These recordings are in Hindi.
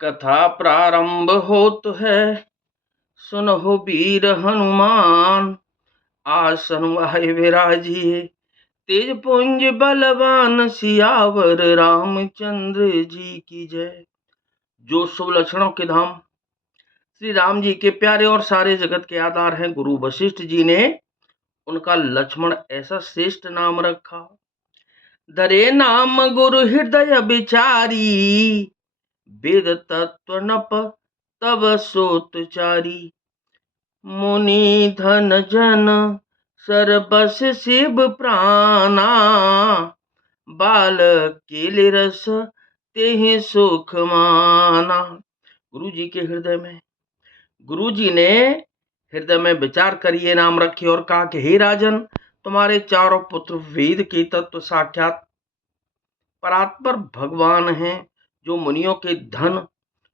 कथा प्रारंभ होत है, सुनहु वीर हनुमान। आसन वाहि विराजिए, तेज पुंज बलवान। सियावर रामचंद्र जी की जय। जो शुभ लक्षणों के धाम श्री राम जी के प्यारे और सारे जगत के आधार हैं, गुरु वशिष्ठ जी ने उनका लक्ष्मण ऐसा श्रेष्ठ नाम रखा। धरे नाम गुरु हृदय विचारी, वेद तत्व नप तब सोतचारी। मुनि धन जन सरबस शिव प्राणा, बाल केले रस तेहि सुख माना। गुरु जी के हृदय में, गुरु जी ने हृदय में विचार करिए नाम रखे और कहा कि हे राजन, तुम्हारे चारों पुत्र वेद के तत्व साक्षात परात्पर भगवान हैं, जो मुनियों के धन,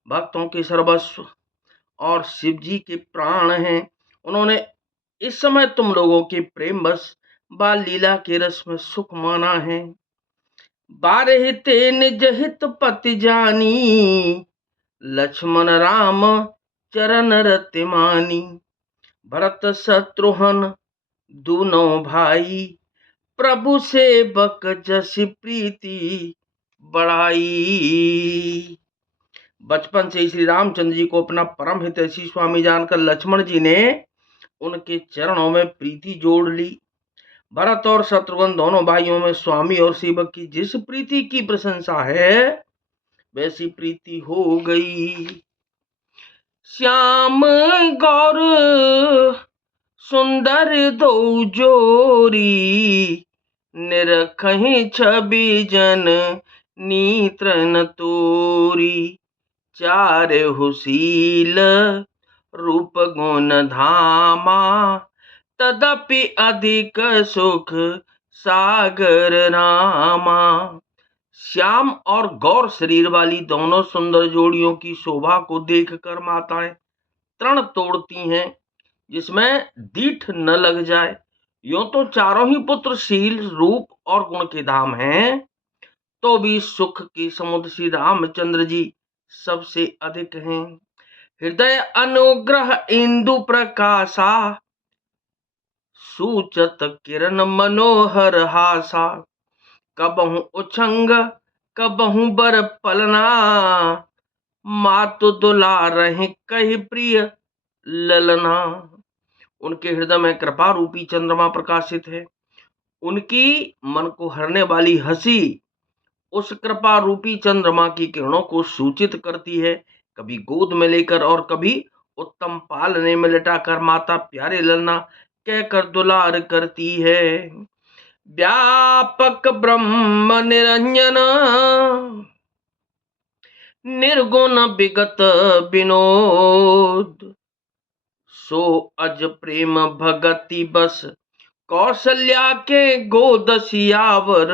भक्तों के सर्वस्व और शिव जी के प्राण हैं। उन्होंने इस समय तुम लोगों के प्रेम बस बाल लीला के रस में सुख माना है। बारह ते निज हित पति जानी, लक्ष्मण राम चरण रति मानी। भरत शत्रुघ्न दोनों भाई, प्रभु सेवक जस प्रीति बढ़ाई। बचपन से श्री रामचंद्र जी को अपना परम हितैषी स्वामी जानकर लक्ष्मण जी ने उनके चरणों में प्रीति जोड़ ली। भरत और शत्रुघ्न दोनों भाइयों में स्वामी और सेवक की जिस प्रीति की प्रशंसा है, वैसी प्रीति हो गई। श्याम गौर सुंदर दो जोरी, निरखहि छवि जन नेत्र न तोरी। चारहु शील रूप गुण धामा, तदपि अधिक सुख सागर रामा। श्याम और गौर शरीर वाली दोनों सुंदर जोड़ियों की शोभा को देखकर माताएं तृण तोड़ती हैं, जिसमें दीठ न लग जाए। यूं तो चारों ही पुत्र शील, रूप और गुण के धाम हैं, तो भी सुख के समुद्र श्री रामचंद्र जी सबसे अधिक हैं। हृदय अनुग्रह इंदु प्रकाशा, सूचत किरण मनोहर हासा। कबहु उछंग कबहु बर पलना, मातु दुलारहि कहि प्रिय ललना। उनके हृदय में कृपा रूपी चंद्रमा प्रकाशित है। उनकी मन को हरने वाली हंसी उस कृपा रूपी चंद्रमा की किरणों को सूचित करती है। कभी गोद में लेकर और कभी उत्तम पालने में लिटाकर माता प्यारे ललना कहकर दुलार करती है। व्यापक ब्रह्म निरंजन, निर्गुण विगत विनोद। सो अज प्रेम भगति बस, कौशल्या के गोद सियावर।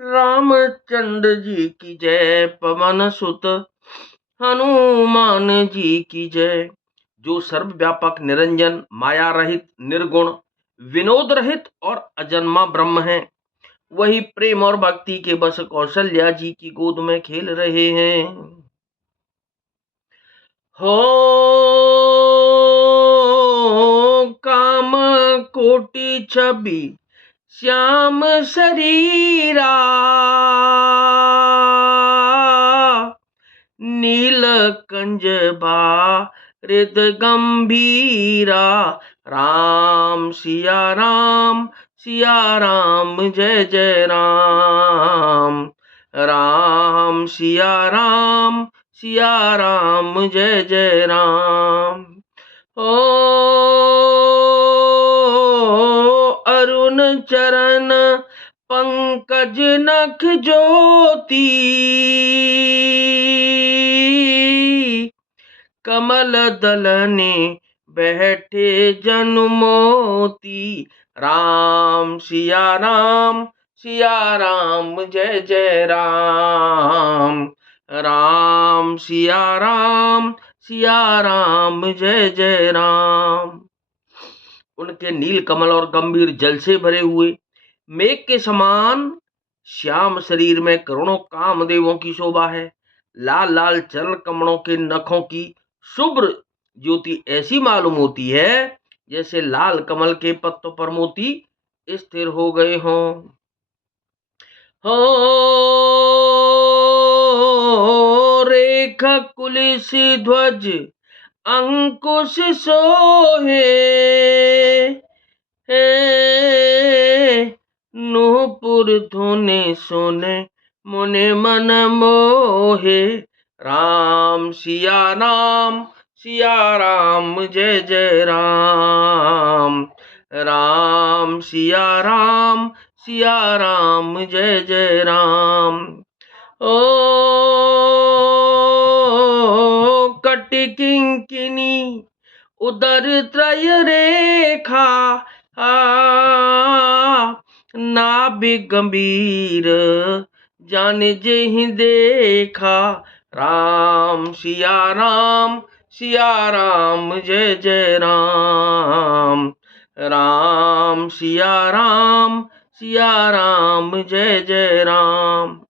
रामचंद्र जी की जय, पवन सुत हनुमान जी की जय। जो सर्वव्यापक, निरंजन, माया रहित, निर्गुण, विनोद रहित और अजन्मा ब्रह्म है, वही प्रेम और भक्ति के बस कौशल्या जी की गोद में खेल रहे हैं। हो काम कोटि छवि श्याम शरीरा, नील कंजबा हृद गंभीरा। राम सिया राम, सिया राम जय जय राम। राम सिया राम, सिया राम जय जय राम। ओ अरुण चरण पंकज नख ज्योति, कमल दलने बैठे जन मोती। राम सिया राम, सिया राम जय जय राम। राम सिया राम, सिया राम जय जय राम। उनके नील कमल और गंभीर जल से भरे हुए मेघ के समान श्याम शरीर में करोड़ों कामदेवों की शोभा है। लाल लाल चरण कमलों के नखों की शुभ्र ज्योति ऐसी मालूम होती है जैसे लाल कमल के पत्तों पर मोती स्थिर हो गए हों। हो रेख कुलिस ध्वज अंकुश सोहे, हे नूपुर धुने सोने मुने मन मोहे। राम सिया राम जय जय राम। राम सिया राम जय जय राम। ओ कटि किंकिनी उदर त्रय रेखा, नाभि गंभीर जान जेहि देखा। राम सिया राम जय जय राम। राम सिया राम जय जय राम।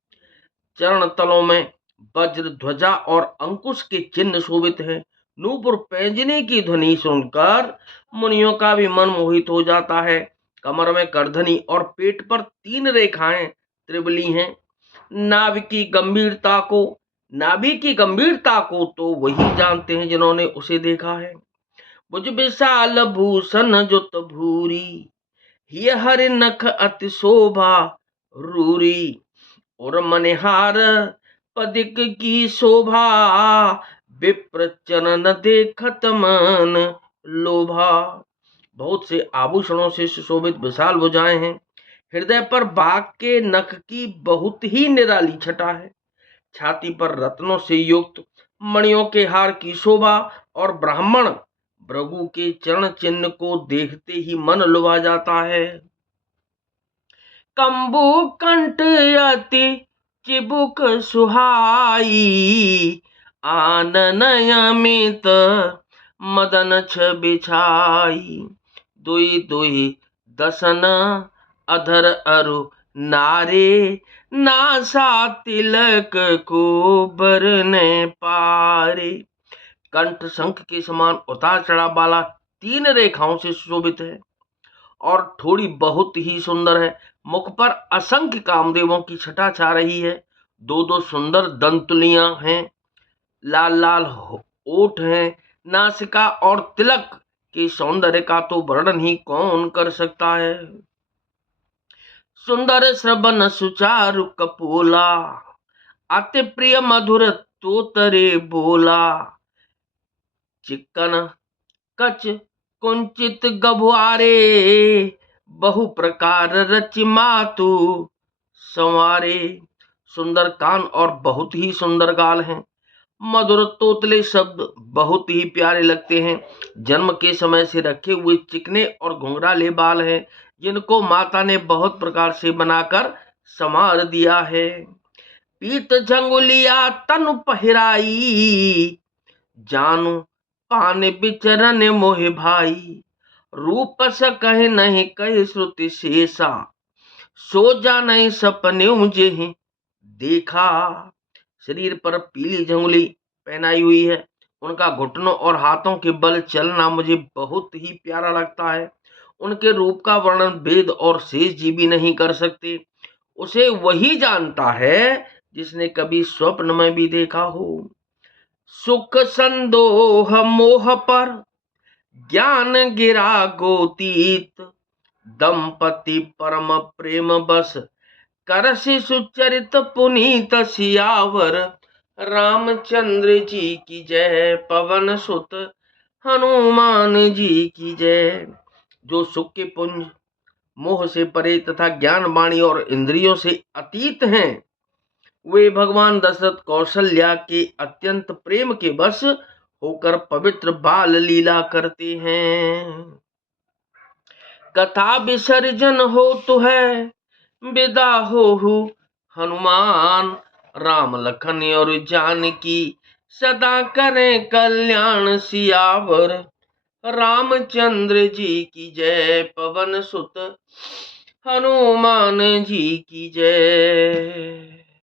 चरण तलों में वज्र ध्वजा और अंकुश के चिन्ह शोभित है। नूपुर पैंजने की ध्वनि सुनकर मुनियों का भी मन मोहित हो जाता है। कमर में करधनी और पेट पर 3 रेखाएं त्रिबली हैं। नाभि की गंभीरता को तो वही जानते हैं जिन्होंने उसे देखा है। भुज विशाल भूषण जुत भूरी, ये हरि नख अति शोभा रूरी। और मनिहार पदिक की शोभा, विप्र चरण देखत मन लोभा। बहुत से आभूषणों से सुशोभित विशाल भुजाएं हैं। हृदय पर बाघ के नख की बहुत ही निराली छटा है। छाती पर रत्नों से युक्त मणियों के हार की शोभा और ब्राह्मण भृगु के चरण चिन्ह को देखते ही मन लुभा जाता है। कंबु कंठ अति चिबुक सुहाई, आनन अमित मदन बिछाई। दुई दुई दसन अधर अरु नारे, नासा तिलक को बरने पारे। कंठ शंख के समान उतार चढ़ाव वाला 3 रेखाओं से सुशोभित है और थोड़ी बहुत ही सुंदर है। मुख पर असंख्य कामदेवों की छटा छा रही है। 2 सुंदर दंतुलियां हैं। लाल लाल ओठ हैं। नासिका और तिलक के सौंदर्य का तो वर्णन ही कौन कर सकता है। सुंदर श्रवण सुचारु कपोला, अति प्रिय मधुर तोतरे बोला। चिक्कन कच कुंचित गभुआरे, बहु प्रकार रचि मातु संवारे। सुंदर कान और बहुत ही सुंदर गाल हैं। मधुर तोतले शब्द बहुत ही प्यारे लगते हैं। जन्म के समय से रखे हुए चिकने और घुंघराले बाल हैं, जिनको माता ने बहुत प्रकार से बनाकर संवार दिया है। पीत झंगुलिया तनु पहिराई, जानू पान बिचरन मोहि भाई। रूप सकहि नहीं कहि श्रुति शेषा, सो जानै सपने जेहि देखा। शरीर पर पीली झंगुली पहनाई हुई है। उनका घुटनों और हाथों के बल चलना मुझे बहुत ही प्यारा लगता है। उनके रूप का वर्णन वेद और शेष जी भी नहीं कर सकते। उसे वही जानता है जिसने कभी स्वप्न में भी देखा हो। सुख संदोह मोह पर ज्ञान गिरा गोतीत, दंपति परम प्रेम बस करसि सुचरित पुनीत। सियावर रामचंद्र जी की जय, पवन सुत हनुमान जी की जय। जो सुख के पुंज, मोह से परे तथा ज्ञान वाणी और इंद्रियों से अतीत हैं, वे भगवान दशरथ कौशल्या के अत्यंत प्रेम के वश होकर पवित्र बाल लीला करते हैं। कथा विसर्जन हो तो है, विदा हो हनुमान। राम लखन और जानकी सदा करें कल्याण। सियावर रामचंद्र जी की जय, पवन सुत हनुमान जी की जय।